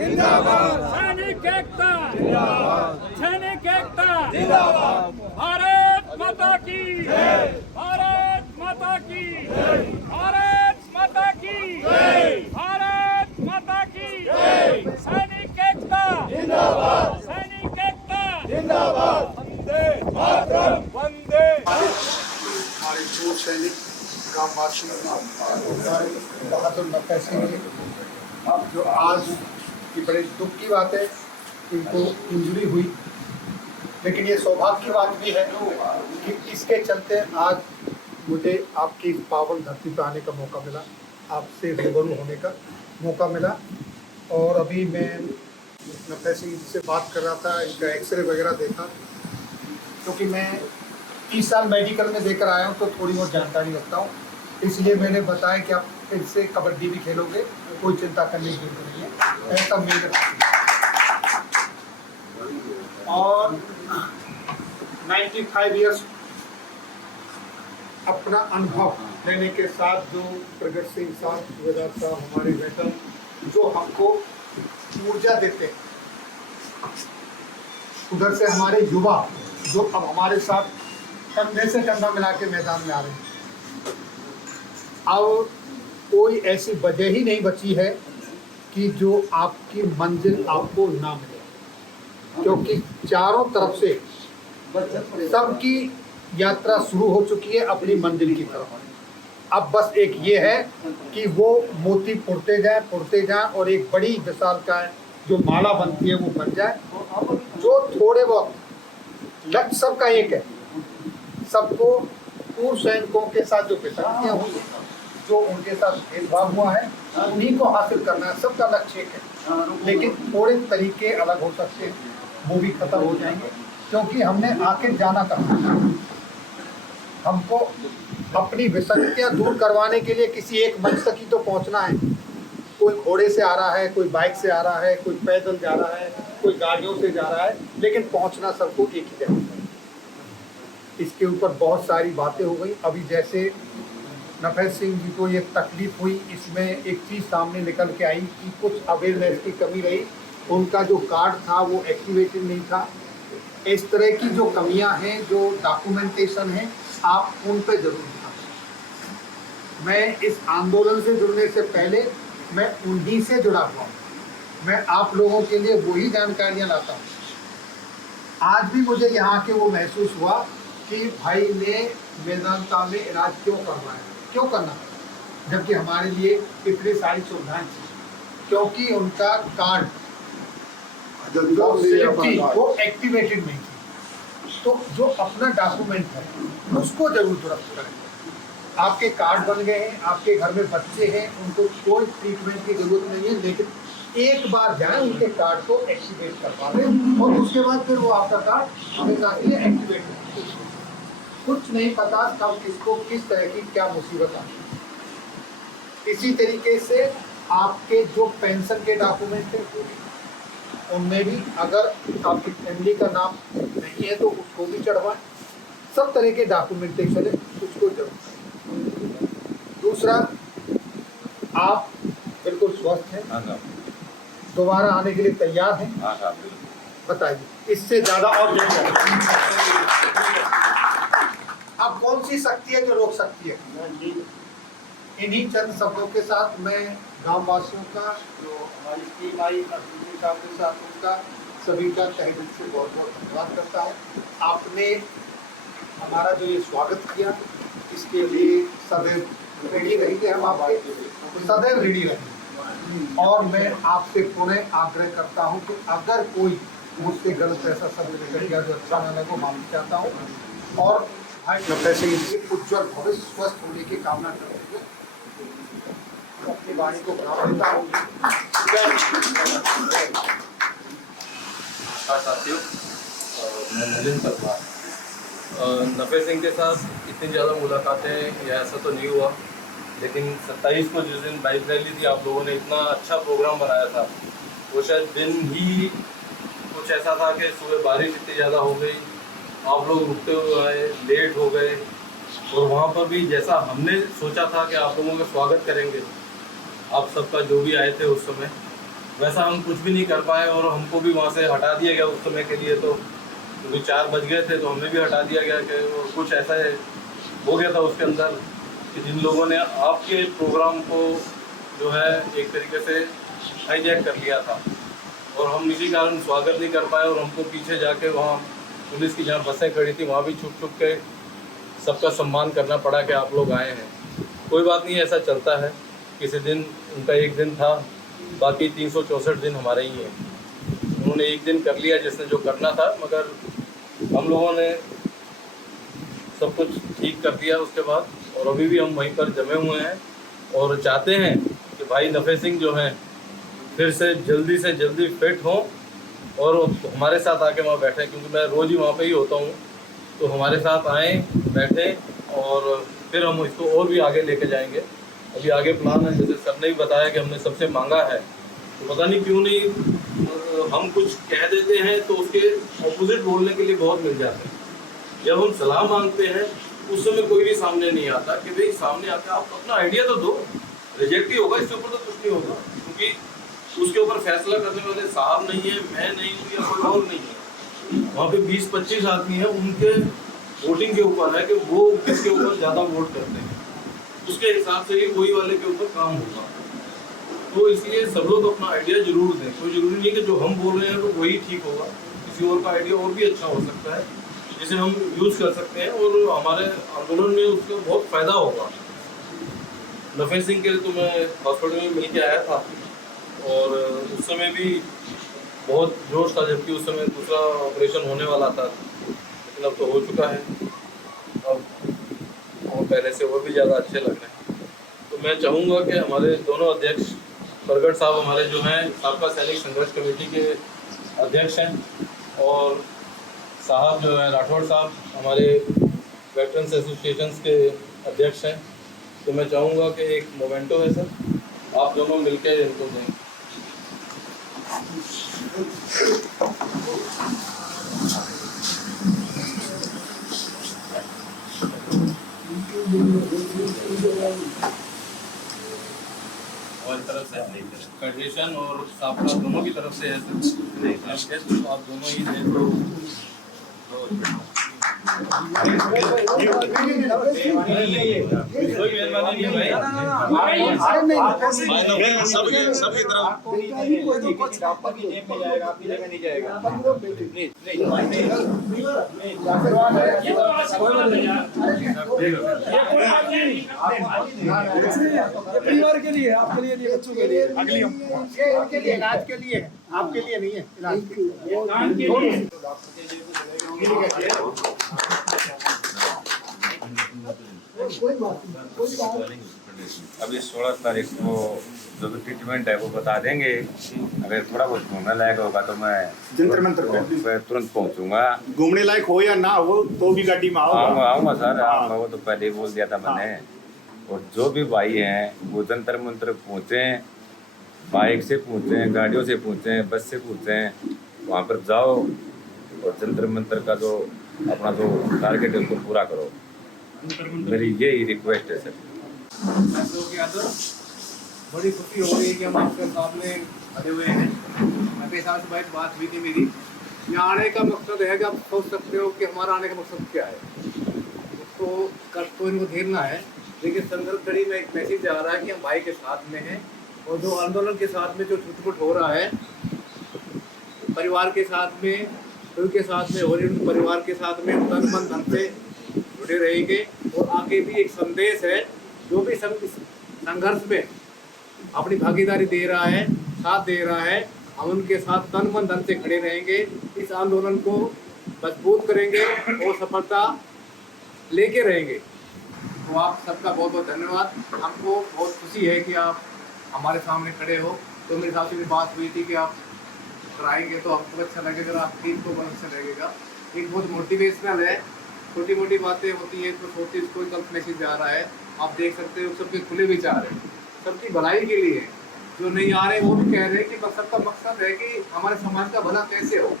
जिंदाबाद, सैनिक एकता जिंदाबाद, सैनिक एकता जिंदाबाद, भारत माता की भारत माता की भारत माता की भारत माता की सैनिक एकता जिंदाबाद, सैनिक एकता जिंदाबाद, वंदे मातरम वंदे हमारे जो सैनिक ग्रामवासियों बहादुर नफे सिंह जो आज की बड़े दुख की बात है, इनको इंजरी हुई, लेकिन ये सौभाग्य की बात भी है कि इसके चलते आज मुझे आपकी इस पावन धरती पर आने का मौका मिला, आपसे रूबरू होने का मौका मिला। और अभी मैं नफे सिंह जी से बात कर रहा था, इनका एक्सरे वगैरह देखा, क्योंकि मैं 30 साल मेडिकल में देकर आया हूँ तो थोड़ी बहुत जानकारी रखता हूँ, इसलिए मैंने बताया कि आप फिर से कबड्डी भी खेलोगे, कोई चिंता करने की जरूरत नहीं है, ऐसा मेरे। और 95 इयर्स अपना अनुभव लेने के साथ जो प्रगट सिंह साहब, सुबेदार साहब, हमारे वेतन जो हमको ऊर्जा देते हैं, उधर से हमारे युवा जो अब हमारे साथ कंधे से कंधा मिला के मैदान में आ रहे हैं। अब कोई ऐसी वजह ही नहीं बची है कि जो आपकी मंजिल आपको ना मिले, क्योंकि चारों तरफ से सबकी यात्रा शुरू हो चुकी है अपनी मंजिल की तरफ। अब बस एक ये है कि वो मोती पुरते जाए और एक बड़ी विशाल का जो माला बनती है वो बन जाए। जो थोड़े बहुत लक्ष्य सबका एक है, सबको पूर्व सैनिकों के साथ जो बेसातियाँ हुई, जो उनके साथ भेदभाव हुआ है, उन्हीं को हासिल करना है, सबका लक्ष्य एक है। लेकिन थोड़े तरीके अलग हो सकते हैं, वो भी खत्म हो जाएंगे, क्योंकि हमने आखिर जाना कहाँ है। हमको अपनी विसंगतियाँ दूर करवाने के लिए किसी एक मंच तक ही तो पहुँचना है। कोई घोड़े से आ रहा है, कोई बाइक से आ रहा है, कोई पैदल जा रहा है, कोई गाड़ियों से जा रहा है, लेकिन पहुँचना सबको एक ही जगह है। इसके ऊपर बहुत सारी बातें हो गई। अभी जैसे नफे सिंह जी को ये तकलीफ हुई, इसमें एक चीज़ सामने निकल के आई कि कुछ अवेयरनेस की कमी रही, उनका जो कार्ड था वो एक्टिवेटेड नहीं था। इस तरह की जो कमियां हैं, जो डॉक्यूमेंटेशन है, आप उन पे जरूर ध्यान दें। मैं इस आंदोलन से जुड़ने से पहले मैं उन्हीं से जुड़ा हुआ हूँ, मैं आप लोगों के लिए वही जानकारियाँ लाता हूँ। आज भी मुझे यहाँ के वो महसूस हुआ कि भाई ने मेदांता में इलाज क्यों करवाया, क्यों करना, जबकि हमारे लिए इतनी सारी सुविधाएं थी, क्योंकि उनका कार्ड वो एक्टिवेटेड नहीं थी। तो जो अपना डॉक्यूमेंट है उसको जरूर दुरुस्त करें। आपके कार्ड बन गए हैं, आपके घर में बच्चे हैं, उनको कोई ट्रीटमेंट की जरूरत नहीं है, लेकिन एक बार जाएं उनके कार्ड को एक्टिवेट करवा दें और उसके बाद फिर वो आपका कार्ड हमेशा के लिए एक्टिवेट हो। कुछ नहीं पता कब किसको किस तरह की क्या मुसीबत आती। इसी तरीके से आपके जो पेंशन के डॉक्यूमेंट हैं उनमें भी अगर आपकी फैमिली का नाम नहीं है तो उसको भी चढ़वाएं। सब तरह के डॉक्यूमेंटेशन है, उसको जरूर। दूसरा, आप बिल्कुल स्वस्थ हैं, दोबारा आने के लिए तैयार हैं? बताइए, इससे ज़्यादा और अब कौन सी शक्ति है जो रोक सकती है? इन्हीं चंद शब्दों के साथ मैं गांव वासियों का, जो हमारी टीम आई अर्जुन साहब के साथ, उनका सभी का तहे दिल से बहुत बहुत धन्यवाद करता हूँ। आपने हमारा जो ये स्वागत किया, इसके लिए सदैव रेडी रहेंगे, हम आपके सदैव रेडी रहेंगे। और मैं आपसे पुनः आग्रह करता हूँ कि अगर कोई मुझसे गलत ऐसा शब्द निकल गया जो अच्छा न लगे, माफी चाहता हूँ। और नफे सिंह जी उज्ज्वल भविष्य, स्वस्थ होने की कामना करते हुए अपनी वाणी को बढ़ावा देता हूँ। साथियों, मैं नलिन परमार। नफे सिंह के साथ इतनी ज़्यादा मुलाकातें या ऐसा तो नहीं हुआ, लेकिन 27 को जिस दिन बाइक रैली थी, आप लोगों ने इतना अच्छा प्रोग्राम बनाया था। वो शायद दिन ही कुछ ऐसा था कि सुबह बारिश इतनी ज़्यादा हो गई, आप लोग रुकते हुए आए, लेट हो गए, और वहाँ पर भी जैसा हमने सोचा था कि आप लोगों का स्वागत करेंगे, आप सबका जो भी आए थे उस समय, वैसा हम कुछ भी नहीं कर पाए और हमको भी वहाँ से हटा दिया गया उस समय के लिए। तो क्योंकि 4 बज गए थे तो हमें भी हटा दिया गया कि कुछ ऐसा हो गया था उसके अंदर कि जिन लोगों ने आपके प्रोग्राम को जो है एक तरीके से हाईजैक कर लिया था और हम इसी कारण स्वागत नहीं कर पाए। और हमको पीछे जाके वहाँ पुलिस की जहाँ बसें खड़ी थी वहाँ भी छुप के सबका सम्मान करना पड़ा कि आप लोग आए हैं। कोई बात नहीं, ऐसा चलता है। किसी दिन उनका एक दिन था, बाकी 364 दिन हमारे ही हैं। उन्होंने एक दिन कर लिया जिसने जो करना था, मगर हम लोगों ने सब कुछ ठीक कर दिया उसके बाद। और अभी भी हम वहीं पर जमे हुए हैं और चाहते हैं कि भाई नफ़े सिंह जो हैं फिर से जल्दी फिट हों और हमारे साथ आके वहाँ बैठें, क्योंकि मैं रोज़ ही वहाँ पे ही होता हूँ। तो हमारे साथ आएँ, बैठें और फिर हम इसको और भी आगे लेके जाएंगे। अभी आगे प्लान है, जैसे सर ने भी बताया कि हमने सबसे मांगा है, तो पता नहीं क्यों नहीं हम कुछ कह देते हैं तो उसके ऑपोजिट बोलने के लिए बहुत मिल जाते हैं। जब हम सलाह मांगते हैं उस समय कोई भी सामने नहीं आता कि भाई सामने आकर आप अपना आइडिया तो दो। रिजेक्ट ही होगा, इसके ऊपर तो कुछ नहीं होगा, क्योंकि उसके ऊपर फैसला करने वाले साहब नहीं है, मैं नहीं हूँ या कोई और नहीं है। वहाँ पे 20-25 आदमी हैं, उनके वोटिंग के ऊपर है कि वो किसके ऊपर ज़्यादा वोट करते हैं, उसके हिसाब से ही वही वाले के ऊपर काम होगा। तो इसलिए सब लोग अपना आइडिया जरूर दें। कोई ज़रूरी नहीं कि जो हम बोल रहे हैं तो वही ठीक होगा, किसी और का आइडिया और भी अच्छा हो सकता है जिसे हम यूज़ कर सकते हैं और हमारे आंदोलन में उसका बहुत फ़ायदा होगा। नफ़े सिंह के लिए तो मैं हॉस्पिटल में मिल के आया था और उस समय भी बहुत जोश था, जबकि उस समय दूसरा ऑपरेशन होने वाला था, लेकिन अब तो हो चुका है। अब और पहले से और भी ज़्यादा अच्छे लग रहे हैं। तो मैं चाहूँगा कि हमारे दोनों अध्यक्ष परगट साहब हमारे जो हैं साबका सैनिक संघर्ष कमेटी के अध्यक्ष हैं और साहब जो है राठौड़ साहब हमारे वेटरन्स एसोसिएशंस के अध्यक्ष हैं। तो मैं चाहूँगा कि एक मोमेंटो है सर, आप दोनों मिलकर इनको दें। और तरफ से फेडरेशन और सापला दोनों की तरफ से है सर, तो आप दोनों ही दें तो कोई मेहरबानी नहीं भाई, सबकी तरफ परिवार के लिए, आपके लिए, बच्चों के लिए, अगली इनके लिए इलाज के लिए, आपके लिए नहीं है, इलाज के लिए। अभी 16 तारीख को जो भी ट्रीटमेंट है वो बता देंगे। अगर थोड़ा बहुत घूमने लायक होगा तो मैं जंतर मंतर पे तुरंत पहुंचूंगा। घूमने लायक हो या ना हो तो भी गाड़ी में आऊँगा सर, आऊँगा। वो तो पहले ही बोल दिया था मैंने। और जो भी भाई हैं वो जंतर मंतर पहुँचे, बाइक से पहुँचे, गाड़ियों से पहुँचे, बस से पहुँचे, वहाँ पर जाओ और जंतर मंतर का जो अपना जो टारगेट है उसको पूरा करो। मेरी यही रिक्वेस्ट है सर। बड़ी खुशी हो रही है कि हम आपके सामने खड़े हुए हैं। मेरे साथ भाई बात हुई थी मेरी, यहाँ आने का मकसद है कि आप सोच सकते हो कि हमारा आने का मकसद क्या है। उसको कष्ट को इनको झेलना है, लेकिन संदर्भ घड़ी में एक मैसेज आ रहा है कि हम भाई के साथ में हैं। और जो आंदोलन के साथ में जो छुटपुट हो रहा है, परिवार के साथ में, खुद के साथ में, और परिवार के साथ में तन मन धन से जुड़े रहेंगे। और आगे भी एक संदेश है, जो भी संघर्ष में अपनी भागीदारी दे रहा है, साथ दे रहा है, हम उनके साथ तन मन धन से खड़े रहेंगे। इस आंदोलन को मजबूत करेंगे और सफलता लेके रहेंगे। तो आप सबका बहुत बहुत धन्यवाद। हमको बहुत खुशी है कि आप हमारे सामने खड़े हो। तो मेरे हिसाब से भी बात हुई थी कि आप कराएंगे तो आपको अच्छा लगेगा, आप टीम को बहुत अच्छा लगेगा। एक बहुत मोटिवेशनल है, छोटी मोटी बातें होती हैं तो छोटी कोई गलत मैसेज जा रहा है, आप देख सकते हो। सबके खुले विचार है, सबकी भलाई के लिए। जो नहीं आ रहे वो भी कह रहे हैं कि सबका मकसद है कि हमारे समाज का भला कैसे हो,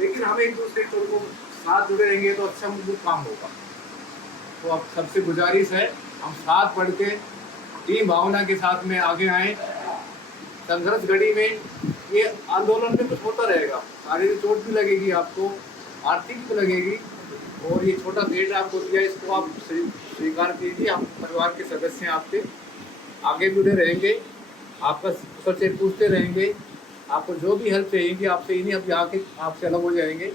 लेकिन हम एक दूसरे को साथ जुड़े रहेंगे तो अच्छा मजबूत काम होगा। तो अब सबसे गुजारिश है, हम साथ बढ़ के टीम भावना के साथ में आगे आएँ, संघर्ष घड़ी में ये आंदोलन में कुछ होता रहेगा, शारीरिक चोट भी लगेगी आपको, आर्थिक भी लगेगी, और ये छोटा भेंट आपको दिया, इसको आप स्वीकार कीजिए। हम परिवार के सदस्य हैं आपके, आगे जुड़े रहेंगे, आपका कुशल से पूछते रहेंगे, आपको जो भी हेल्प चाहिएगी आपसे ही नहीं, अब यहाँ के आपसे अलग हो जाएंगे,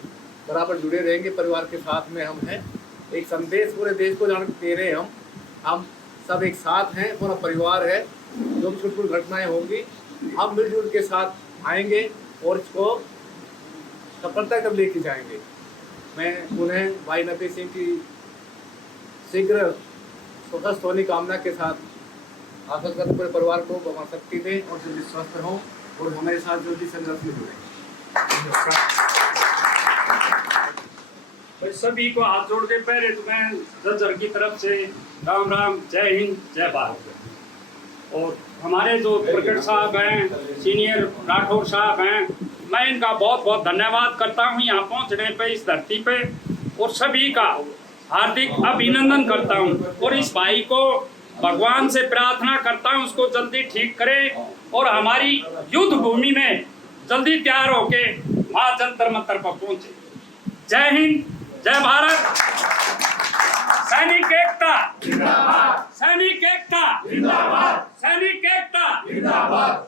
बराबर जुड़े रहेंगे, परिवार के साथ में हम हैं। एक संदेश पूरे देश को जान दे रहे हैं हम सब एक साथ हैं, पूरा परिवार है। जो भी छोटी छोटी घटनाएं होंगी हम मिलजुल के साथ आएंगे और इसको सफलता तक लेके जाएंगे। मैं उन्हें भाई नफे सिंह की शीघ्र स्वस्थ होने की कामना के साथ आशा करते पूरे परिवार को भगवान शक्ति दें और जल्दी स्वस्थ हों और हमारे साथ जल्दी संघर्ष में जुड़ें। भाई सभी को हाथ जोड़ के पहले तो मैं जज्जर की तरफ से राम राम, जय हिंद, जय भारत। और हमारे जो प्रकट साहब हैं, सीनियर राठौर साहब हैं, मैं इनका बहुत बहुत धन्यवाद करता हूँ यहाँ पहुँचने पे, इस धरती पे, और सभी का हार्दिक अभिनंदन करता हूँ। और इस भाई को भगवान से प्रार्थना करता हूँ उसको जल्दी ठीक करे और हमारी युद्ध भूमि में जल्दी तैयार होके वहाँ जंतर मंतर पर पहुँचे। जय हिंद, जय भारत। सैनिक एकता जिंदाबाद, सैनिक एकता जिंदाबाद, सैनिक एकता जिंदाबाद।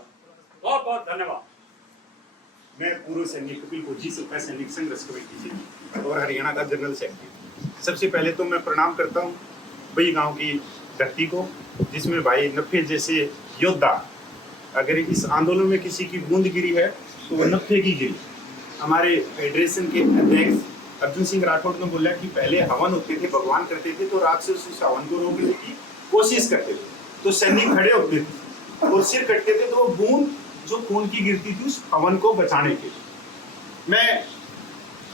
बहुत बहुत धन्यवाद। मैं पूर्व सैनिक कपिल कोजी का सैनिक संघर्ष कमेटी से और हरियाणा का जनरल सेक्रेटरी। सबसे पहले तो मैं प्रणाम करता हूँ बई गांव की धरती को, जिसमें भाई नफे जैसे योद्धा, अगर इस आंदोलन में किसी की बूंद गिरी है तो वो नफे की गिरी। हमारे फेडरेशन के अध्यक्ष अर्जुन सिंह राठौड़ ने बोला कि पहले हवन होते थे, भगवान करते थे, तो राक्षस उस हवन को रोकने की कोशिश करते थे, तो सैनिक खड़े होते थे और सिर कटते थे, तो वो बूंद जो खून की गिरती थी उस हवन को बचाने के लिए। मैं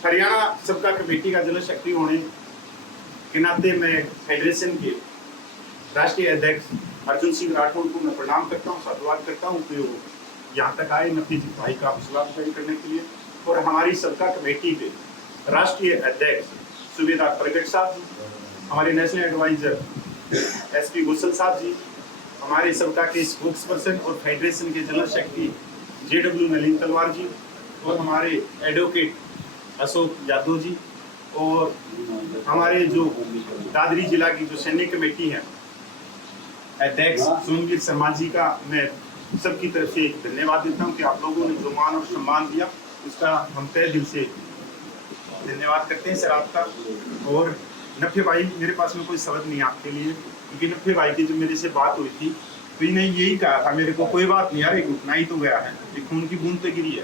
हरियाणा सबका कमेटी का जनरल सेक्रेटरी होने के नाते मैं फेडरेशन के राष्ट्रीय अध्यक्ष अर्जुन सिंह राठौड़ को मैं प्रणाम करता हूँ, साधुवाद करता हूँ कि वो यहाँ तक आए नफी भाई का हौसला अफजाई करने के लिए। और हमारी सबका कमेटी के राष्ट्रीय अध्यक्ष सूबेदार प्रगट साहब जी, हमारे नेशनल एडवाइजर SP गुसल साहब जी, हमारे सबका के स्पोक्स पर्सन और फेडरेशन के जनरल सेक्रेटरी JW नलिन तलवार जी, और हमारे एडवोकेट अशोक यादव जी, और हमारे जो दादरी जिला की जो सैनिक कमेटी है अध्यक्ष सोनवीर शर्मा जी का मैं सबकी तरफ से एक धन्यवाद देता हूँ कि आप लोगों ने जो मान और सम्मान दिया उसका हम तहे दिल से धन्यवाद करते हैं सर आपका। और नफे भाई, मेरे पास में कोई शब्द नहीं आपके लिए, क्योंकि नफे भाई की जो मेरे से बात हुई थी तो इन्हें यही कहा था मेरे को, कोई बात नहीं यार, एक उठना ही तो गया है, एक खून की बूंद तो गिरी है।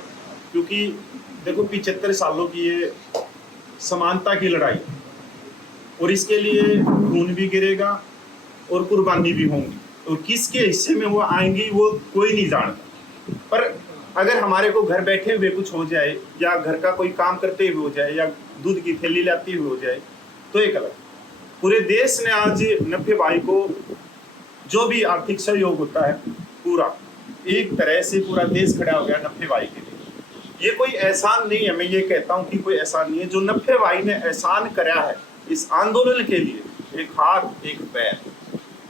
क्योंकि देखो 75 सालों की ये समानता की लड़ाई, और इसके लिए खून भी गिरेगा और कुर्बानी भी होंगी, और किसके हिस्से में वो आएंगी वो कोई नहीं जानता। पर अगर हमारे को घर बैठे हुए कुछ हो जाए, या घर का कोई काम करते हुए हो जाए, या दूध की थैली लाते हुए हो जाए, तो एक अलग। पूरे देश ने आज नफे भाई को जो भी आर्थिक सहयोग होता है पूरा, एक तरह से पूरा देश खड़ा हो गया नफे भाई के लिए। ये कोई एहसान नहीं है, मैं ये कहता हूँ कि कोई एहसान नहीं है। जो नफे भाई ने एहसान करा है इस आंदोलन के लिए, एक हाथ एक पैर,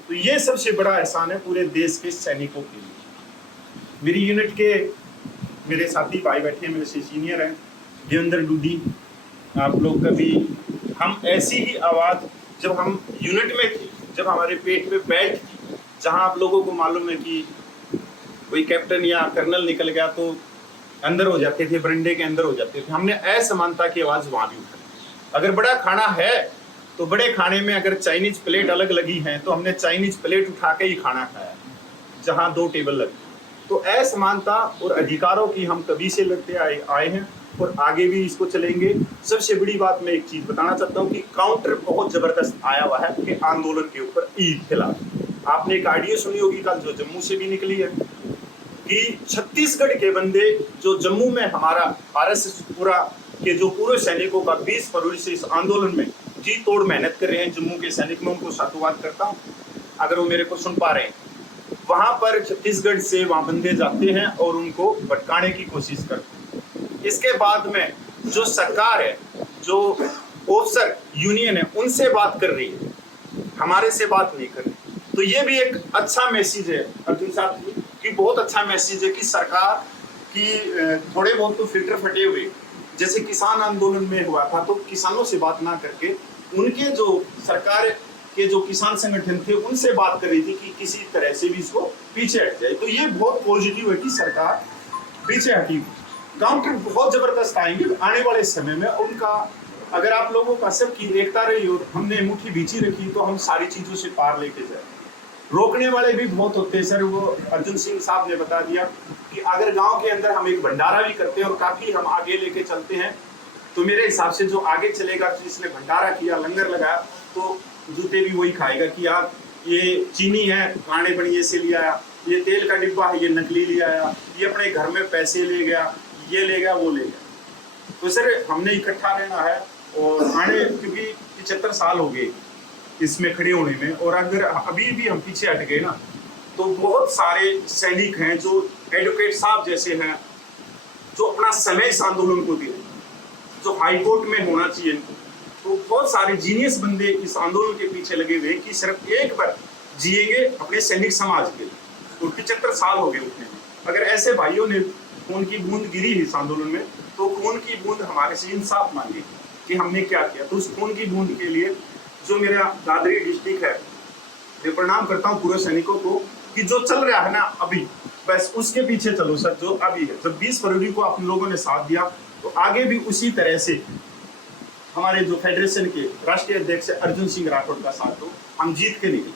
तो ये सबसे बड़ा एहसान है पूरे देश के सैनिकों के लिए। मेरी यूनिट के मेरे साथी भाई बैठे हैं, मेरे से सीनियर हैं, देवेंद्र डूडी, आप लोग कभी, हम ऐसी ही आवाज़ जब हम यूनिट में थे, जब हमारे पेट में बैठ थी, जहां आप लोगों को मालूम है कि कोई कैप्टन या कर्नल निकल गया तो अंदर हो जाते थे, बरंडे के अंदर हो जाते थे, हमने असमानता की आवाज़ वहाँ भी उठाई। अगर बड़ा खाना है तो बड़े खाने में अगर चाइनीज प्लेट अलग लगी है तो हमने चाइनीज प्लेट उठा के ही खाना खाया, जहाँ 2 टेबल लगी। तो असमानता और अधिकारों की हम कभी से लड़ते आए हैं और आगे भी इसको चलेंगे। सबसे बड़ी बात मैं एक चीज बताना चाहता हूँ कि काउंटर बहुत जबरदस्त आया हुआ है कि आंदोलन के ऊपर ईद खिलाफ। आपने एक आइडिया सुनी होगी कल जो जम्मू से भी निकली है कि छत्तीसगढ़ के बंदे जो जम्मू में हमारा RSS पूरा के जो पूरे सैनिकों का 20 फरवरी से इस आंदोलन में जी तोड़ मेहनत कर रहे हैं, जम्मू के सैनिक, मैं उनको साधुवाद करता हूँ अगर वो मेरे को सुन पा रहे हैं। वहां पर छत्तीसगढ़ से वहां बंदे जाते हैं और उनको भटकाने की कोशिश करते हैं। इसके बाद में जो सरकार है, जो ऑफिसर यूनियन है, उनसे बात कर रही है, हमारे से बात नहीं कर रही। तो ये भी एक अच्छा मैसेज है अर्जुन साहब जी कि बहुत अच्छा मैसेज है कि सरकार की थोड़े बहुत तो फिल्टर फटे हुए, जैसे किसान आंदोलन में हुआ था तो किसानों से बात ना करके उनके जो सरकार के जो किसान संगठन थे उनसे बात कर रही थी कि किसी तरह से भी इसको पीछे हट जाए। तो ये बहुत पॉजिटिव है कि सरकार पीछे हटी। काउंटर बहुत जबरदस्त आएंगे आने वाले समय में। उनका अगर आप लोगों का सबकी एकता रही और हमने मुट्ठी बीची रखी तो हम सारी चीजों से पार लेके जाए। रोकने वाले भी बहुत होते हैं सर, वो अर्जुन सिंह साहब ने बता दिया कि अगर गांव के अंदर हम एक भंडारा भी करते हैं और काफी हम आगे लेके चलते हैं तो मेरे हिसाब से जो आगे चलेगा, जिसने भंडारा किया, लंगर लगाया, तो जूते भी वही खाएगा कि यार ये चीनी है कांडे बनिए से ले आया, ये तेल का डिब्बा है ये नकली ले आया, ये अपने घर में पैसे ले गया, ये ले गया वो ले गया। तो सर हमने इकट्ठा रहना है और आने, क्योंकि 75 साल हो गए इसमें खड़े होने में, और अगर अभी भी हम पीछे हट गए ना तो बहुत सारे सैनिक हैं जो एडवोकेट साहब जैसे हैं जो अपना समय इस आंदोलन को दिए, जो हाई कोर्ट में होना चाहिए, तो बहुत सारे जीनियस बंदे इस आंदोलन के पीछे लगे हुए कि सिर्फ एक बार जिएंगे अपने सैनिक समाज के लिए। और 75 साल हो गए उठने में। अगर ऐसे भाइयों ने खून की बूंद गिरी है इस आंदोलन में तो खून की बूंद हमारे से इंसाफ मांगे कि हमने क्या किया। तो उस खून की बूंद के लिए जो मेरा दादरी डिस्ट्रिक्ट है, मैं प्रणाम करता हूँ पूरे सैनिकों को कि जो चल रहा है ना अभी, बस उसके पीछे चलो सर। जो अभी है, जब 20 फरवरी को आप लोगों ने साथ दिया तो आगे भी उसी तरह से हमारे जो फेडरेशन के राष्ट्रीय अध्यक्ष अर्जुन सिंह राठौड़ का साथ दो, हम जीत के निकले।